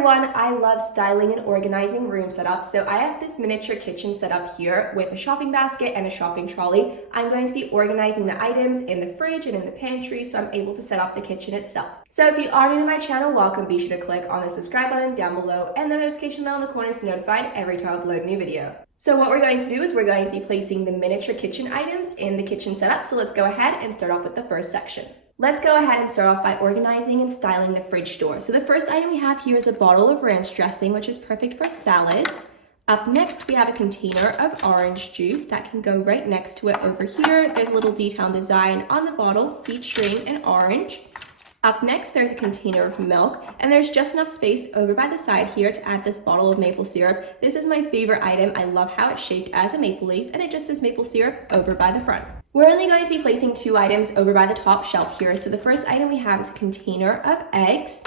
everyone, I love styling and organizing room setups, so I have this miniature kitchen set up here with a shopping basket and a shopping trolley. I'm going to be organizing the items in the fridge and in the pantry so I'm able to set up the kitchen itself. So if you are new to my channel, welcome. Be sure to click on the subscribe button down below and the notification bell in the corner to be notified every time I upload a new video. So what we're going to do is we're going to be placing the miniature kitchen items in the kitchen setup, so let's go ahead and start off with the first section. Let's go ahead and start off by organizing and styling the fridge door. So the first item we have here is a bottle of ranch dressing, which is perfect for salads. Up next, we have a container of orange juice that can go right next to it over here. There's a little detailed design on the bottle featuring an orange. Up next, there's a container of milk, and there's just enough space over by the side here to add this bottle of maple syrup. This is my favorite item. I love how it's shaped as a maple leaf, and it just says maple syrup over by the front. We're only going to be placing 2 items over by the top shelf here. So the first item we have is a container of eggs,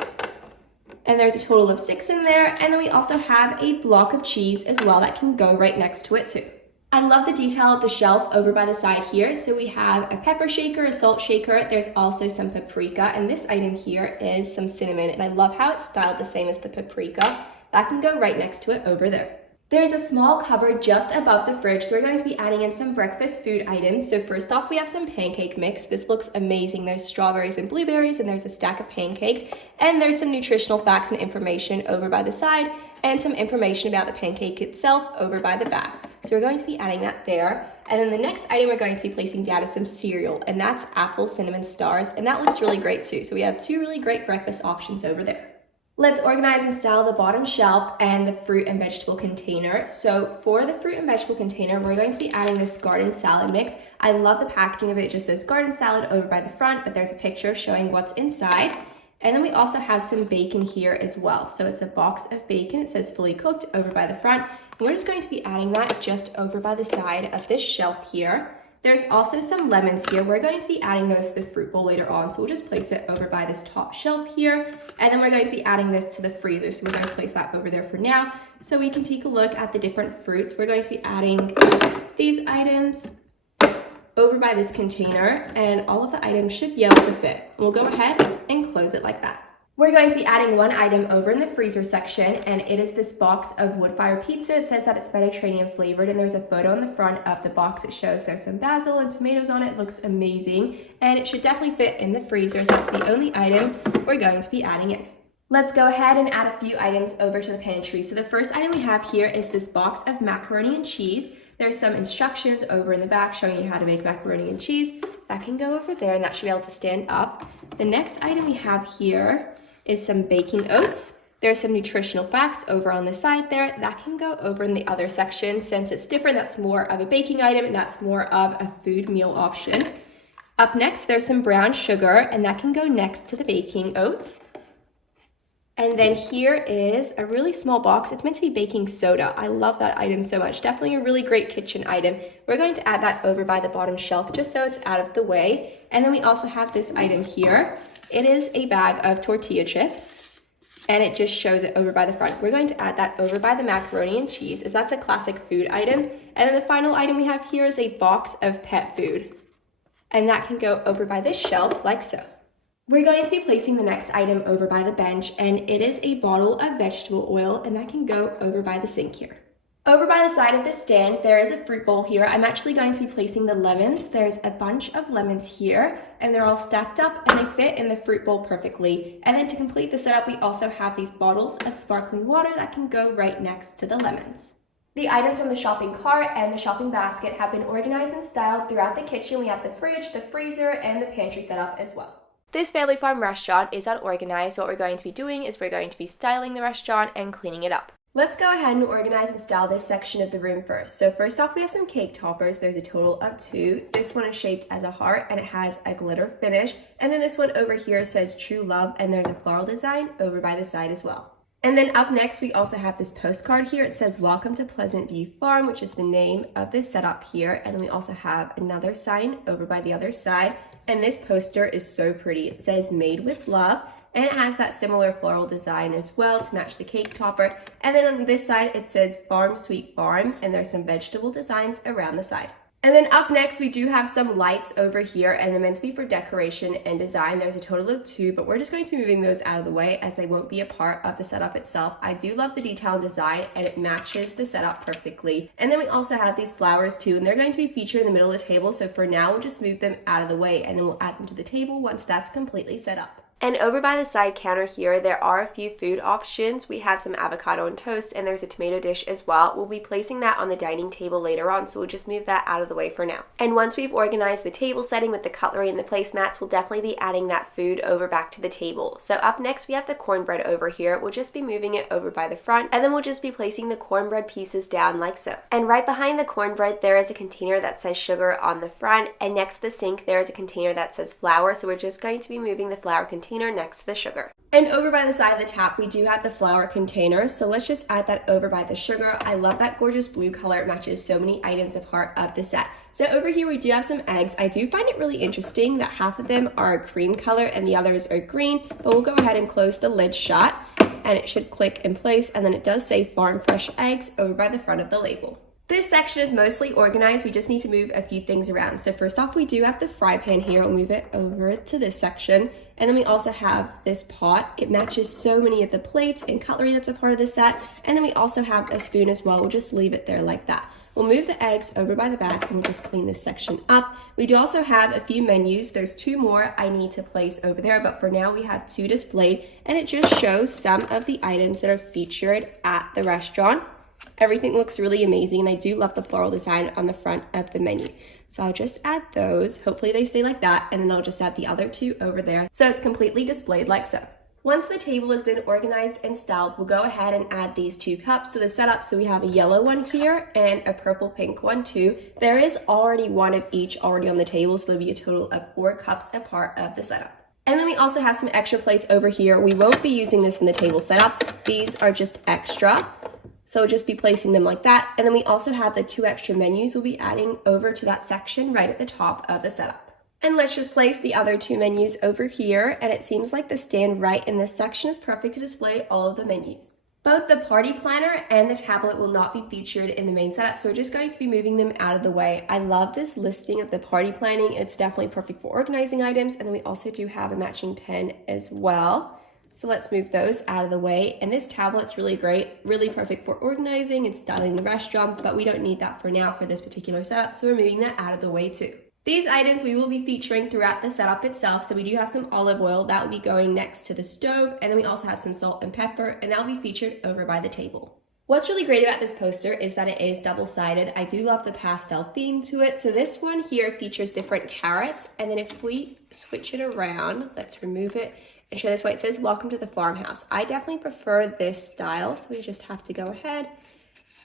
and there's a total of 6 in there. And then we also have a block of cheese as well that can go right next to it too. I love the detail of the shelf over by the side here. So we have a pepper shaker, a salt shaker. There's also some paprika, and this item here is some cinnamon. And I love how it's styled the same as the paprika. That can go right next to it over there. There's a small cupboard just above the fridge, so we're going to be adding in some breakfast food items. So first off, we have some pancake mix. This looks amazing. There's strawberries and blueberries, and there's a stack of pancakes. And there's some nutritional facts and information over by the side, and some information about the pancake itself over by the back. So we're going to be adding that there. And then the next item we're going to be placing down is some cereal, and that's apple cinnamon stars, and that looks really great too. So we have 2 really great breakfast options over there. Let's organize and style the bottom shelf and the fruit and vegetable container. So for the fruit and vegetable container, we're going to be adding this garden salad mix. I love the packaging of it. It just says garden salad over by the front, but there's a picture showing what's inside. And then we also have some bacon here as well. So it's a box of bacon. It says fully cooked over by the front. And we're just going to be adding that just over by the side of this shelf here. There's also some lemons here. We're going to be adding those to the fruit bowl later on, so we'll just place it over by this top shelf here. And then we're going to be adding this to the freezer, so we're going to place that over there for now so we can take a look at the different fruits. We're going to be adding these items over by this container, and all of the items should be able to fit. We'll go ahead and close it like that. We're going to be adding 1 item over in the freezer section, and it is this box of wood fire pizza. It says that it's Mediterranean flavored, and there's a photo on the front of the box. It shows there's some basil and tomatoes on it. It looks amazing, and it should definitely fit in the freezer, so that's the only item we're going to be adding in. Let's go ahead and add a few items over to the pantry. So the first item we have here is this box of macaroni and cheese. There's some instructions over in the back showing you how to make macaroni and cheese. That can go over there, and that should be able to stand up. The next item we have here is some baking oats. There's some nutritional facts over on the side there. That can go over in the other section. Since it's different, that's more of a baking item, and that's more of a food meal option. Up next, there's some brown sugar, and that can go next to the baking oats. And then here is a really small box. It's meant to be baking soda. I love that item so much. Definitely a really great kitchen item. We're going to add that over by the bottom shelf just so it's out of the way. And then we also have this item here. It is a bag of tortilla chips, and it just shows it over by the front. We're going to add that over by the macaroni and cheese, as that's a classic food item. And then the final item we have here is a box of pet food, and that can go over by this shelf like so. We're going to be placing the next item over by the bench, and it is a bottle of vegetable oil, and that can go over by the sink here. Over by the side of the stand, there is a fruit bowl here. I'm actually going to be placing the lemons. There's a bunch of lemons here, and they're all stacked up, and they fit in the fruit bowl perfectly. And then to complete the setup, we also have these bottles of sparkling water that can go right next to the lemons. The items from the shopping cart and the shopping basket have been organized and styled throughout the kitchen. We have the fridge, the freezer, and the pantry set up as well. This family farm restaurant is unorganized. What we're going to be doing is we're going to be styling the restaurant and cleaning it up. Let's go ahead and organize and style this section of the room first. So first off, we have some cake toppers. There's a total of 2. This one is shaped as a heart, and it has a glitter finish. And then this one over here says True Love, and there's a floral design over by the side as well. And then up next, we also have this postcard here. It says Welcome to Pleasant View Farm, which is the name of this setup here. And then we also have another sign over by the other side. And this poster is so pretty. It says Made with Love. And it has that similar floral design as well to match the cake topper. And then on this side, it says Farm Sweet Farm, and there's some vegetable designs around the side. And then up next, we do have some lights over here, and they're meant to be for decoration and design. There's a total of 2, but we're just going to be moving those out of the way as they won't be a part of the setup itself. I do love the detail and design, and it matches the setup perfectly. And then we also have these flowers too, and they're going to be featured in the middle of the table. So for now, we'll just move them out of the way, and then we'll add them to the table once that's completely set up. And over by the side counter here, there are a few food options. We have some avocado on toast, and there's a tomato dish as well. We'll be placing that on the dining table later on, so we'll just move that out of the way for now. And once we've organized the table setting with the cutlery and the placemats, we'll definitely be adding that food over back to the table. So up next, we have the cornbread over here. We'll just be moving it over by the front, and then we'll just be placing the cornbread pieces down like so. And right behind the cornbread, there is a container that says sugar on the front, and next to the sink, there is a container that says flour, so we're just going to be moving the flour container next to the sugar. And over by the side of the tap, we do have the flour container, so let's just add that over by the sugar. I love that gorgeous blue color. It matches so many items a part of the set. So over here, we do have some eggs. I do find it really interesting that half of them are cream color and the others are green, but we'll go ahead and close the lid shut, and it should click in place, and then it does say farm fresh eggs over by the front of the label. This section is mostly organized. We just need to move a few things around. So first off, we do have the fry pan here. We'll move it over to this section. And then we also have this pot. It matches so many of the plates and cutlery that's a part of the set. And then we also have a spoon as well. We'll just leave it there like that. We'll move the eggs over by the back, and we'll just clean this section up. We do also have a few menus. There's 2 more I need to place over there, but for now we have 2 displayed, and it just shows some of the items that are featured at the restaurant. Everything looks really amazing, and I do love the floral design on the front of the menu. So I'll just add those. Hopefully they stay like that, and then I'll just add the other 2 over there so it's completely displayed like so. Once the table has been organized and styled, we'll go ahead and add these 2 cups to the setup. So we have a yellow one here and a purple pink one too. There is already one of each already on the table, so there'll be a total of 4 cups a part of the setup. And then we also have some extra plates over here. We won't be using this in the table setup. These are just extra. So we'll just be placing them like that. And then we also have the 2 extra menus we'll be adding over to that section right at the top of the setup. And let's just place the other 2 menus over here. And it seems like the stand right in this section is perfect to display all of the menus. Both the party planner and the tablet will not be featured in the main setup, so we're just going to be moving them out of the way. I love this listing of the party planning. It's definitely perfect for organizing items. And then we also do have a matching pen as well. So let's move those out of the way. And this tablet's really great, really perfect for organizing and styling the restaurant, but we don't need that for now for this particular setup, so we're moving that out of the way too. These items we will be featuring throughout the setup itself. So we do have some olive oil that will be going next to the stove, and then we also have some salt and pepper, and that will be featured over by the table. What's really great about this poster is that it is double-sided. I do love the pastel theme to it. So this one here features different carrots, and then if we switch it around, let's remove it and show this way. It says, "Welcome to the farmhouse." I definitely prefer this style, so we just have to go ahead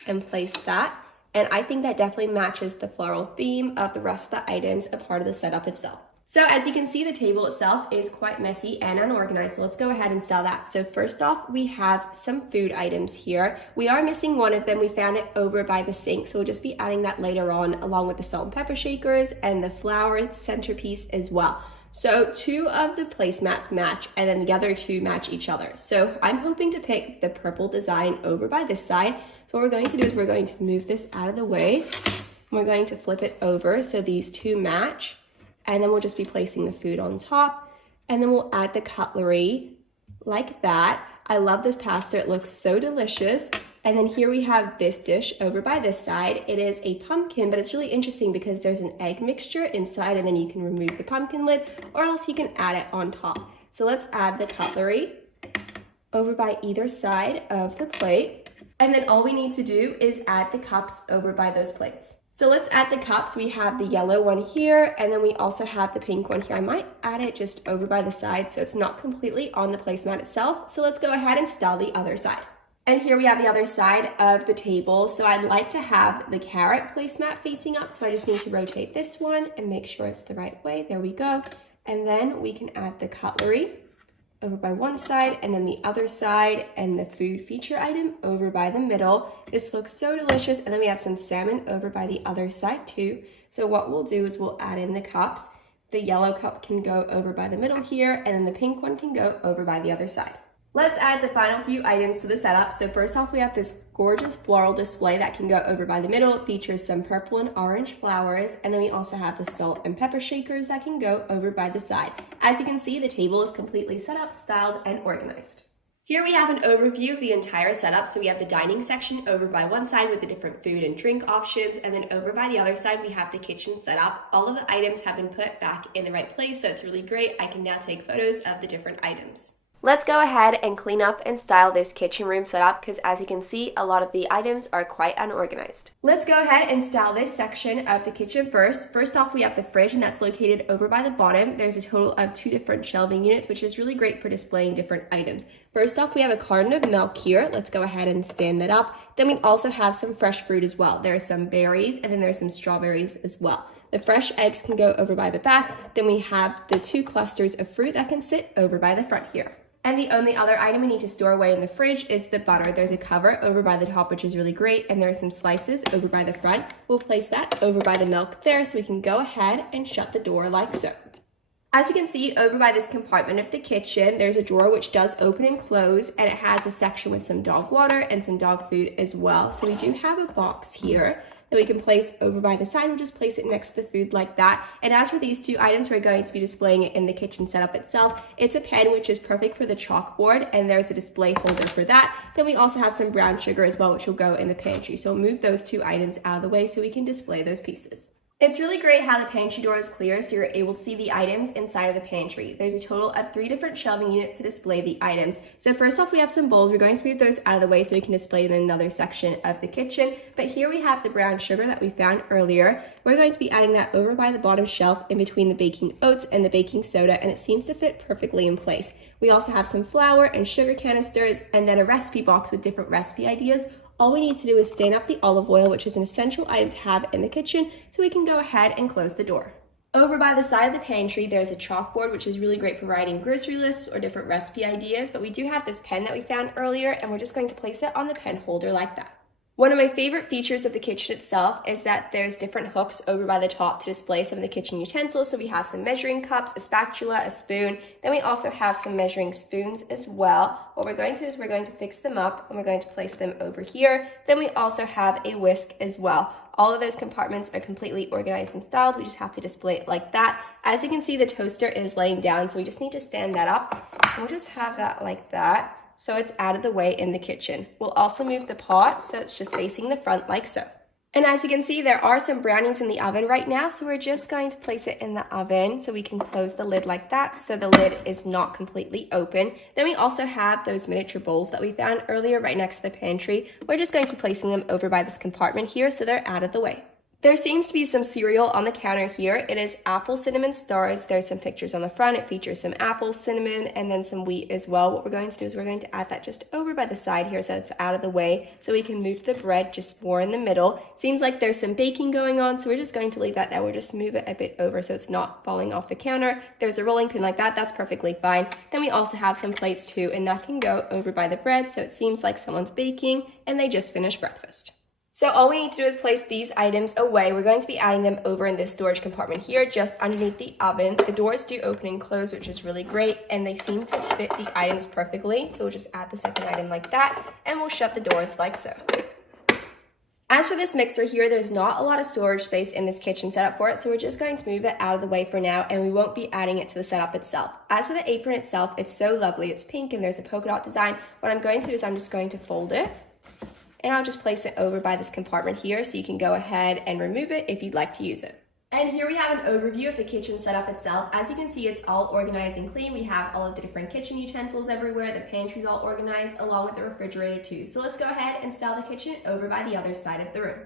and place that. And I think that definitely matches the floral theme of the rest of the items a part of the setup itself. So as you can see, the table itself is quite messy and unorganized, so let's go ahead and style that. So first off, we have some food items here. We are missing one of them. We found it over by the sink, so we'll just be adding that later on, along with the salt and pepper shakers and the flour centerpiece as well. So 2 of the placemats match, and then the other 2 match each other. So I'm hoping to pick the purple design over by this side. So what we're going to do is we're going to move this out of the way. We're going to flip it over so these 2 match, and then we'll just be placing the food on top, and then we'll add the cutlery like that. I love this pasta. It looks so delicious. And then here we have this dish over by this side. It is a pumpkin, but it's really interesting because there's an egg mixture inside, and then you can remove the pumpkin lid, or else you can add it on top. So let's add the cutlery over by either side of the plate. And then all we need to do is add the cups over by those plates. So let's add the cups. We have the yellow one here, and then we also have the pink one here. I might add it just over by the side so it's not completely on the placemat itself. So let's go ahead and style the other side. And here we have the other side of the table. So I'd like to have the carrot placemat facing up. So I just need to rotate this one and make sure it's the right way. There we go. And then we can add the cutlery over by one side, and then the other side, and the food feature item over by the middle. This looks so delicious. And then we have some salmon over by the other side too. So what we'll do is we'll add in the cups. The yellow cup can go over by the middle here, and then the pink one can go over by the other side. Let's add the final few items to the setup. So first off, we have this gorgeous floral display that can go over by the middle. It features some purple and orange flowers. And then we also have the salt and pepper shakers that can go over by the side. As you can see, the table is completely set up, styled, and organized. Here we have an overview of the entire setup. So we have the dining section over by one side with the different food and drink options. And then over by the other side, we have the kitchen setup. All of the items have been put back in the right place. So it's really great. I can now take photos of the different items. Let's go ahead and clean up and style this kitchen room setup because as you can see, a lot of the items are quite unorganized. Let's go ahead and style this section of the kitchen first. First off, we have the fridge and that's located over by the bottom. There's a total of 2 different shelving units, which is really great for displaying different items. First off, we have a carton of milk here. Let's go ahead and stand that up. Then we also have some fresh fruit as well. There are some berries and then there's some strawberries as well. The fresh eggs can go over by the back. Then we have the 2 clusters of fruit that can sit over by the front here. And the only other item we need to store away in the fridge is the butter. There's a cover over by the top, which is really great. And there are some slices over by the front. We'll place that over by the milk there so we can go ahead and shut the door like so. As you can see over by this compartment of the kitchen, there's a drawer which does open and close, and it has a section with some dog water and some dog food as well. So we do have a box here that we can place over by the side. We'll just place it next to the food like that. And as for these 2 items, we're going to be displaying it in the kitchen setup itself. It's a pen, which is perfect for the chalkboard, and there's a display holder for that. Then we also have some brown sugar as well, which will go in the pantry. So we'll move those 2 items out of the way so we can display those pieces. It's really great how the pantry door is clear so you're able to see the items inside of the pantry. There's a total of 3 different shelving units to display the items. So first off, we have some bowls. We're going to move those out of the way so we can display them in another section of the kitchen. But here we have the brown sugar that we found earlier. We're going to be adding that over by the bottom shelf in between the baking oats and the baking soda, and it seems to fit perfectly in place. We also have some flour and sugar canisters and then a recipe box with different recipe ideas. All we need to do is stain up the olive oil, which is an essential item to have in the kitchen, so we can go ahead and close the door. Over by the side of the pantry, there's a chalkboard, which is really great for writing grocery lists or different recipe ideas, but we do have this pen that we found earlier, and we're just going to place it on the pen holder like that. One of my favorite features of the kitchen itself is that there's different hooks over by the top to display some of the kitchen utensils. So we have some measuring cups, a spatula, a spoon. Then we also have some measuring spoons as well. What we're going to do is we're going to fix them up and we're going to place them over here. Then we also have a whisk as well. All of those compartments are completely organized and styled. We just have to display it like that. As you can see, the toaster is laying down, so we just need to stand that up. And we'll just have that like that, so it's out of the way in the kitchen. We'll also move the pot so it's just facing the front like so. And as you can see, there are some brownies in the oven right now, so we're just going to place it in the oven so we can close the lid like that so the lid is not completely open. Then we also have those miniature bowls that we found earlier right next to the pantry. We're just going to be placing them over by this compartment here so they're out of the way. There seems to be some cereal on the counter here. It is apple cinnamon stars. There's some pictures on the front. It features some apple cinnamon and then some wheat as well. What we're going to do is we're going to add that just over by the side here so it's out of the way so we can move the bread just more in the middle. Seems like there's some baking going on, so we're just going to leave that there. We'll just move it a bit over so it's not falling off the counter. There's a rolling pin like that. That's perfectly fine. Then we also have some plates too, and that can go over by the bread so it seems like someone's baking and they just finished breakfast. So all we need to do is place these items away. We're going to be adding them over in this storage compartment here, just underneath the oven. The doors do open and close, which is really great, and they seem to fit the items perfectly. So we'll just add the second item like that, and we'll shut the doors like so. As for this mixer here, there's not a lot of storage space in this kitchen setup for it, so we're just going to move it out of the way for now, and we won't be adding it to the setup itself. As for the apron itself, it's so lovely. It's pink, and there's a polka dot design. What I'm going to do is I'm just going to fold it, and I'll just place it over by this compartment here so you can go ahead and remove it if you'd like to use it. And here we have an overview of the kitchen setup itself. As you can see, it's all organized and clean. We have all of the different kitchen utensils everywhere. The pantry's all organized along with the refrigerator too. So let's go ahead and style the kitchen over by the other side of the room.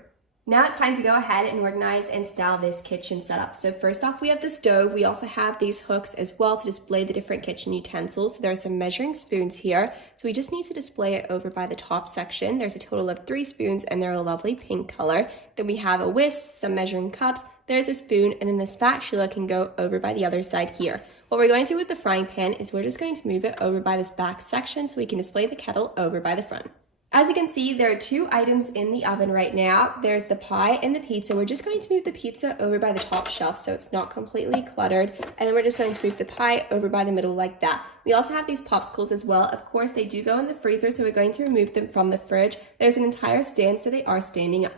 Now it's time to go ahead and organize and style this kitchen setup. So first off, we have the stove. We also have these hooks as well to display the different kitchen utensils. So there are some measuring spoons here. So we just need to display it over by the top section. There's a total of 3 spoons and they're a lovely pink color. Then we have a whisk, some measuring cups, there's a spoon, and then the spatula can go over by the other side here. What we're going to do with the frying pan is we're just going to move it over by this back section so we can display the kettle over by the front. As you can see, there are two items in the oven right now. There's the pie and the pizza. We're just going to move the pizza over by the top shelf so it's not completely cluttered. And then we're just going to move the pie over by the middle like that. We also have these popsicles as well. Of course, they do go in the freezer, so we're going to remove them from the fridge. There's an entire stand, so they are standing up.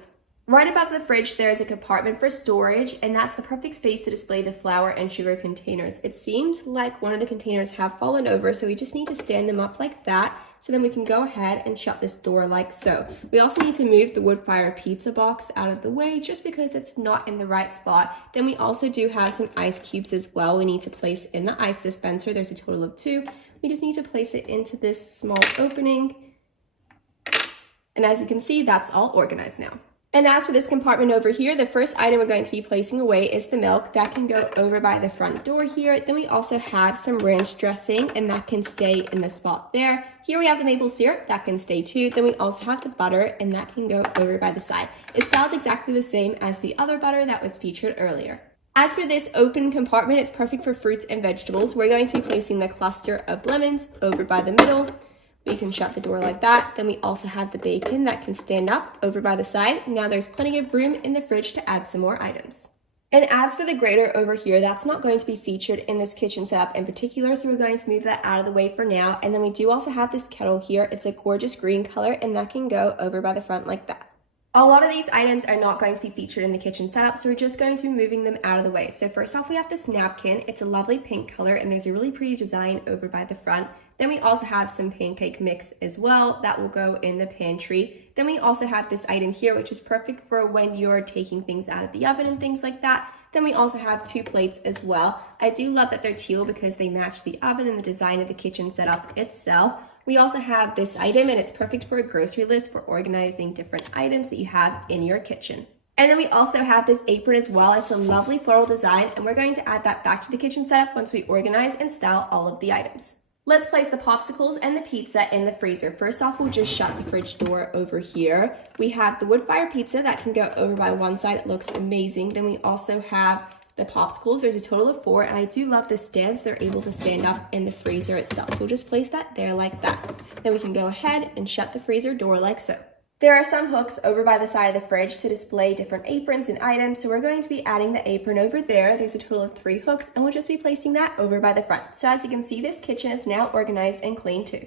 Right above the fridge, there is a compartment for storage, and that's the perfect space to display the flour and sugar containers. It seems like one of the containers have fallen over, so we just need to stand them up like that, so then we can go ahead and shut this door like so. We also need to move the wood-fire pizza box out of the way just because it's not in the right spot. Then we also do have some ice cubes as well we need to place in the ice dispenser. There's a total of 2. We just need to place it into this small opening. And as you can see, that's all organized now. And as for this compartment over here, the first item we're going to be placing away is the milk. That can go over by the front door here. Then we also have some ranch dressing, and that can stay in the spot there. Here we have the maple syrup, that can stay too. Then we also have the butter, and that can go over by the side. It's styled exactly the same as the other butter that was featured earlier. As for this open compartment, it's perfect for fruits and vegetables. We're going to be placing the cluster of lemons over by the middle. We can shut the door like that. Then we also have the bacon that can stand up over by the side. Now there's plenty of room in the fridge to add some more items. And as for the grater over here, that's not going to be featured in this kitchen setup in particular, so we're going to move that out of the way for now. And then we do also have this kettle here. It's a gorgeous green color, and that can go over by the front like that. A lot of these items are not going to be featured in the kitchen setup, so we're just going to be moving them out of the way. So first off, we have this napkin. It's a lovely pink color, and there's a really pretty design over by the front. Then we also have some pancake mix as well that will go in the pantry. Then we also have this item here, which is perfect for when you're taking things out of the oven and things like that. Then we also have 2 plates as well. I do love that they're teal because they match the oven and the design of the kitchen setup itself. We also have this item, and it's perfect for a grocery list for organizing different items that you have in your kitchen. And then we also have this apron as well. It's a lovely floral design, and we're going to add that back to the kitchen setup once we organize and style all of the items. Let's place the popsicles and the pizza in the freezer. First off, we'll just shut the fridge door over here. We have the wood-fire pizza that can go over by one side. It looks amazing. Then we also have the popsicles. There's a total of 4, and I do love the stands. They're able to stand up in the freezer itself. So we'll just place that there like that. Then we can go ahead and shut the freezer door like so. There are some hooks over by the side of the fridge to display different aprons and items, so we're going to be adding the apron over there. There's a total of 3 hooks, and we'll just be placing that over by the front. So as you can see, this kitchen is now organized and clean too.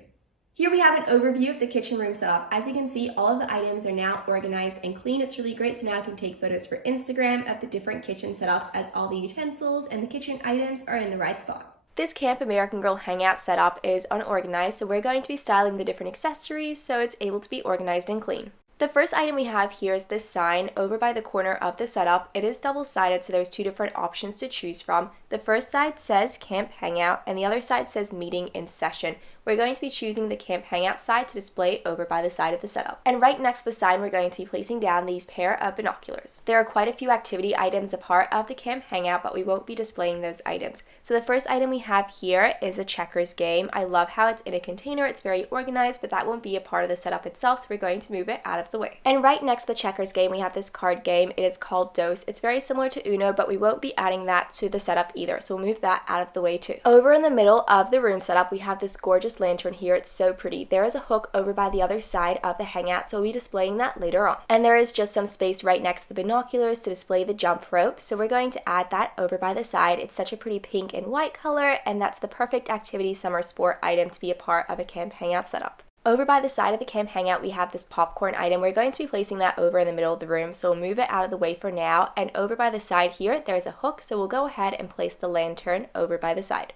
Here we have an overview of the kitchen room setup. As you can see, all of the items are now organized and clean. It's really great, so now I can take photos for Instagram of the different kitchen setups as all the utensils and the kitchen items are in the right spot. This Camp American Girl hangout setup is unorganized, so we're going to be styling the different accessories so it's able to be organized and clean. The first item we have here is this sign over by the corner of the setup. It is double-sided, so there's 2 different options to choose from. The first side says Camp Hangout, and the other side says Meeting in Session. We're going to be choosing the Camp Hangout side to display over by the side of the setup. And right next to the sign, we're going to be placing down these pair of binoculars. There are quite a few activity items a part of the Camp Hangout, but we won't be displaying those items. So the first item we have here is a checkers game. I love how it's in a container. It's very organized, but that won't be a part of the setup itself, so we're going to move it out of the way. And right next to the checkers game, we have this card game. It is called Dose. It's very similar to Uno, but we won't be adding that to the setup either, so we'll move that out of the way too. Over in the middle of the room setup, we have this gorgeous lantern here. It's so pretty. There is a hook over by the other side of the hangout, so we'll be displaying that later on. And there is just some space right next to the binoculars to display the jump rope, so we're going to add that over by the side. It's such a pretty pink and white color, and that's the perfect activity summer sport item to be a part of a camp hangout setup. Over by the side of the camp hangout, we have this popcorn item. We're going to be placing that over in the middle of the room, so we'll move it out of the way for now. And over by the side here, there's a hook, so we'll go ahead and place the lantern over by the side.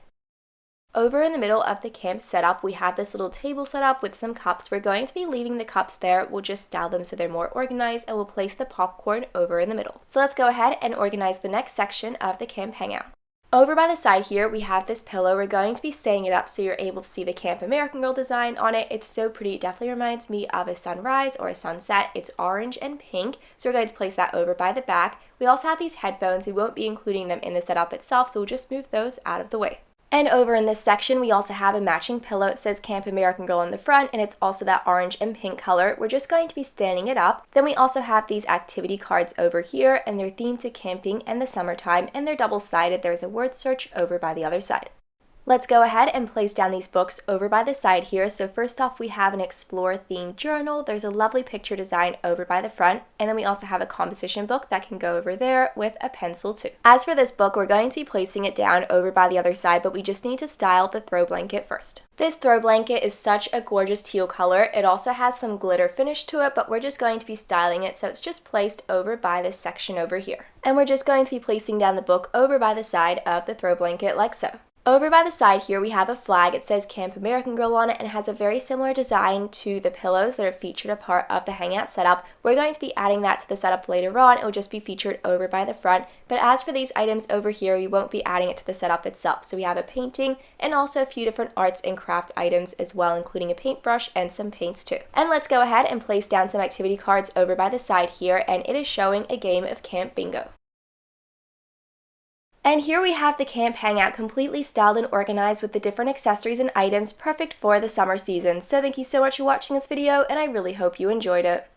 Over in the middle of the camp setup, we have this little table set up with some cups. We're going to be leaving the cups there. We'll just style them so they're more organized, and we'll place the popcorn over in the middle. So let's go ahead and organize the next section of the camp hangout. Over by the side here, we have this pillow. We're going to be staying it up so you're able to see the Camp American Girl design on it. It's so pretty. It definitely reminds me of a sunrise or a sunset. It's orange and pink, so we're going to place that over by the back. We also have these headphones. We won't be including them in the setup itself, so we'll just move those out of the way. And over in this section, we also have a matching pillow. It says Camp American Girl in the front, and it's also that orange and pink color. We're just going to be standing it up. Then we also have these activity cards over here, and they're themed to camping and the summertime, and they're double-sided. There's a word search over by the other side. Let's go ahead and place down these books over by the side here. So first off, we have an Explore themed journal. There's a lovely picture design over by the front, and then we also have a composition book that can go over there with a pencil too. As for this book, we're going to be placing it down over by the other side, but we just need to style the throw blanket first. This throw blanket is such a gorgeous teal color. It also has some glitter finish to it, but we're just going to be styling it so it's just placed over by this section over here. And we're just going to be placing down the book over by the side of the throw blanket like so. Over by the side here, we have a flag. It says Camp American Girl on it and has a very similar design to the pillows that are featured a part of the hangout setup. We're going to be adding that to the setup later on. It will just be featured over by the front. But as for these items over here, we won't be adding it to the setup itself. So we have a painting and also a few different arts and craft items as well, including a paintbrush and some paints too. And let's go ahead and place down some activity cards over by the side here, and it is showing a game of Camp Bingo. And here we have the camp hangout completely styled and organized with the different accessories and items perfect for the summer season. So thank you so much for watching this video, and I really hope you enjoyed it.